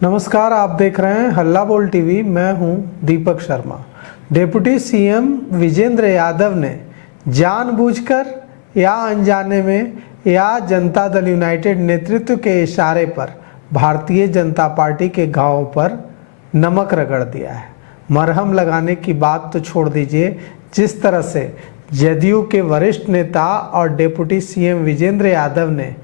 नमस्कार, आप देख रहे हैं हल्ला बोल टीवी। मैं हूं दीपक शर्मा। डिप्टी सीएम विजेंद्र यादव ने जानबूझकर या अनजाने में या जनता दल यूनाइटेड नेतृत्व के इशारे पर भारतीय जनता पार्टी के घावों पर नमक रगड़ दिया है। मरहम लगाने की बात तो छोड़ दीजिए, जिस तरह से जदयू के वरिष्ठ नेता और डिप्टी सीएम विजेंद्र यादव ने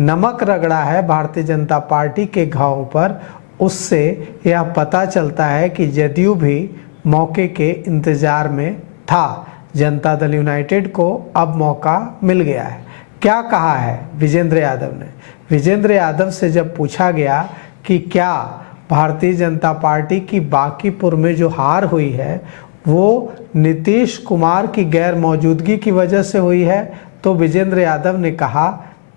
नमक रगड़ा है भारतीय जनता पार्टी के घावों पर, उससे यह पता चलता है कि जदयू भी मौके के इंतजार में था। जनता दल यूनाइटेड को अब मौका मिल गया है। क्या कहा है विजेंद्र यादव ने? विजेंद्र यादव से जब पूछा गया कि क्या भारतीय जनता पार्टी की बांकीपुर में जो हार हुई है वो नीतीश कुमार की गैर मौजूदगी की वजह से हुई है, तो विजेंद्र यादव ने कहा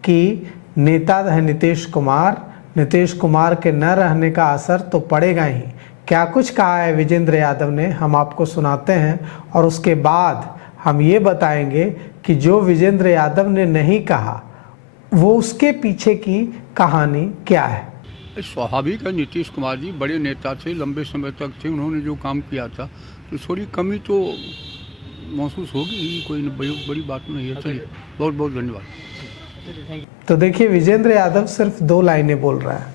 कि नेता है नीतीश कुमार के न रहने का असर तो पड़ेगा ही। क्या कुछ कहा है विजेंद्र यादव ने, हम आपको सुनाते हैं और उसके बाद हम ये बताएंगे कि जो विजेंद्र यादव ने नहीं कहा वो उसके पीछे की कहानी क्या है। स्वाभाविक है, नीतीश कुमार जी बड़े नेता थे, लंबे समय तक थे, उन्होंने जो काम किया था तो थोड़ी कमी तो महसूस होगी, कोई बड़ी बात नहीं है। चलिए, बहुत बहुत धन्यवाद। तो देखिए, विजेंद्र यादव सिर्फ 2 लाइनें बोल रहा है,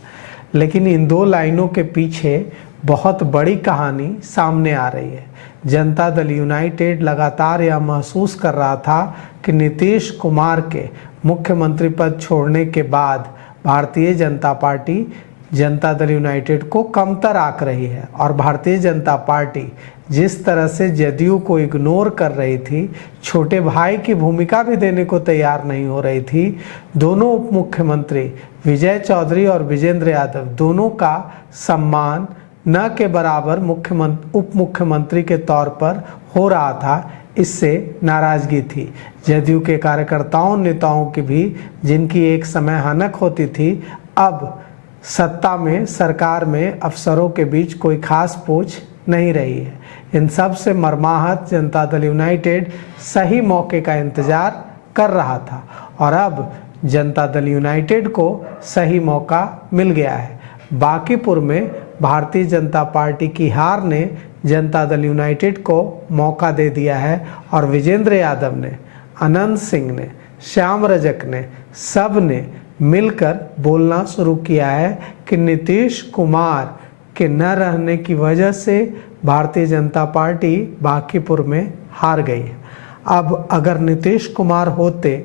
लेकिन इन 2 लाइनों के पीछे बहुत बड़ी कहानी सामने आ रही है। जनता दल यूनाइटेड लगातार यह महसूस कर रहा था कि नीतीश कुमार के मुख्यमंत्री पद छोड़ने के बाद भारतीय जनता पार्टी जनता दल यूनाइटेड को कमतर आंक रही है और भारतीय जनता पार्टी जिस तरह से जदयू को इग्नोर कर रही थी, छोटे भाई की भूमिका भी देने को तैयार नहीं हो रही थी। दोनों उप मुख्यमंत्री विजय चौधरी और विजेंद्र यादव दोनों का सम्मान न के बराबर उप मुख्यमंत्री के तौर पर हो रहा था, इससे नाराजगी थी। जदयू के कार्यकर्ताओं नेताओं की भी, जिनकी एक समय हनक होती थी, अब सत्ता में सरकार में अफसरों के बीच कोई खास पूछ नहीं रही है। इन सब से मर्माहत जनता दल यूनाइटेड सही मौके का इंतजार कर रहा था और अब जनता दल यूनाइटेड को सही मौका मिल गया है। बांकीपुर में भारतीय जनता पार्टी की हार ने जनता दल यूनाइटेड को मौका दे दिया है और विजेंद्र यादव ने, अनंत सिंह ने, श्याम रजक ने, सब ने मिलकर बोलना शुरू किया है कि नीतीश कुमार के न रहने की वजह से भारतीय जनता पार्टी बांकीपुर में हार गई है। अब अगर नीतीश कुमार होते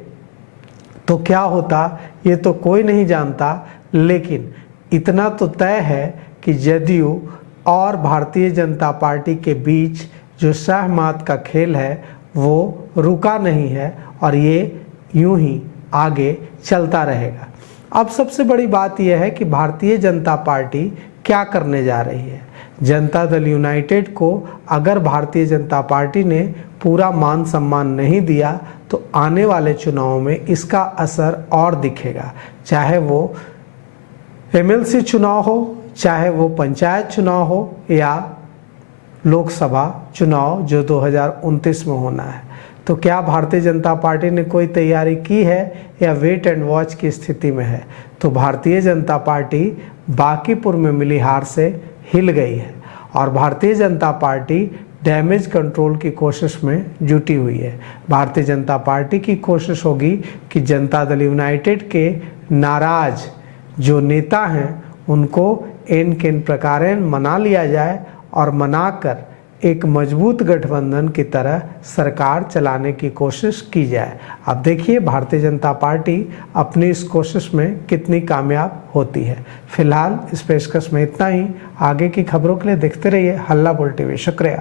तो क्या होता ये तो कोई नहीं जानता, लेकिन इतना तो तय है कि जदयू और भारतीय जनता पार्टी के बीच जो सहमत का खेल है वो रुका नहीं है और ये यूं ही आगे चलता रहेगा। अब सबसे बड़ी बात यह है कि भारतीय जनता पार्टी क्या करने जा रही है। जनता दल यूनाइटेड को अगर भारतीय जनता पार्टी ने पूरा मान सम्मान नहीं दिया तो आने वाले चुनावों में इसका असर और दिखेगा, चाहे वो एमएलसी चुनाव हो, चाहे वो पंचायत चुनाव हो या लोकसभा चुनाव जो 2029 में होना है। तो क्या भारतीय जनता पार्टी ने कोई तैयारी की है या वेट एंड वॉच की स्थिति में है? तो भारतीय जनता पार्टी बांकीपुर में मिली हार से हिल गई है और Bharatiya Janata party damage control की कोशिश में जुटी हुई है। भारतीय जनता पार्टी की कोशिश होगी कि जनता दल यूनाइटेड के नाराज जो नेता हैं उनको इन किन प्रकारेण मना लिया जाए और मनाकर एक मजबूत गठबंधन की तरह सरकार चलाने की कोशिश की जाए। अब देखिए भारतीय जनता पार्टी अपनी इस कोशिश में कितनी कामयाब होती है। फिलहाल इस पेशकश में इतना ही। आगे की खबरों के लिए देखते रहिए हल्ला बोल टीवी। शुक्रिया।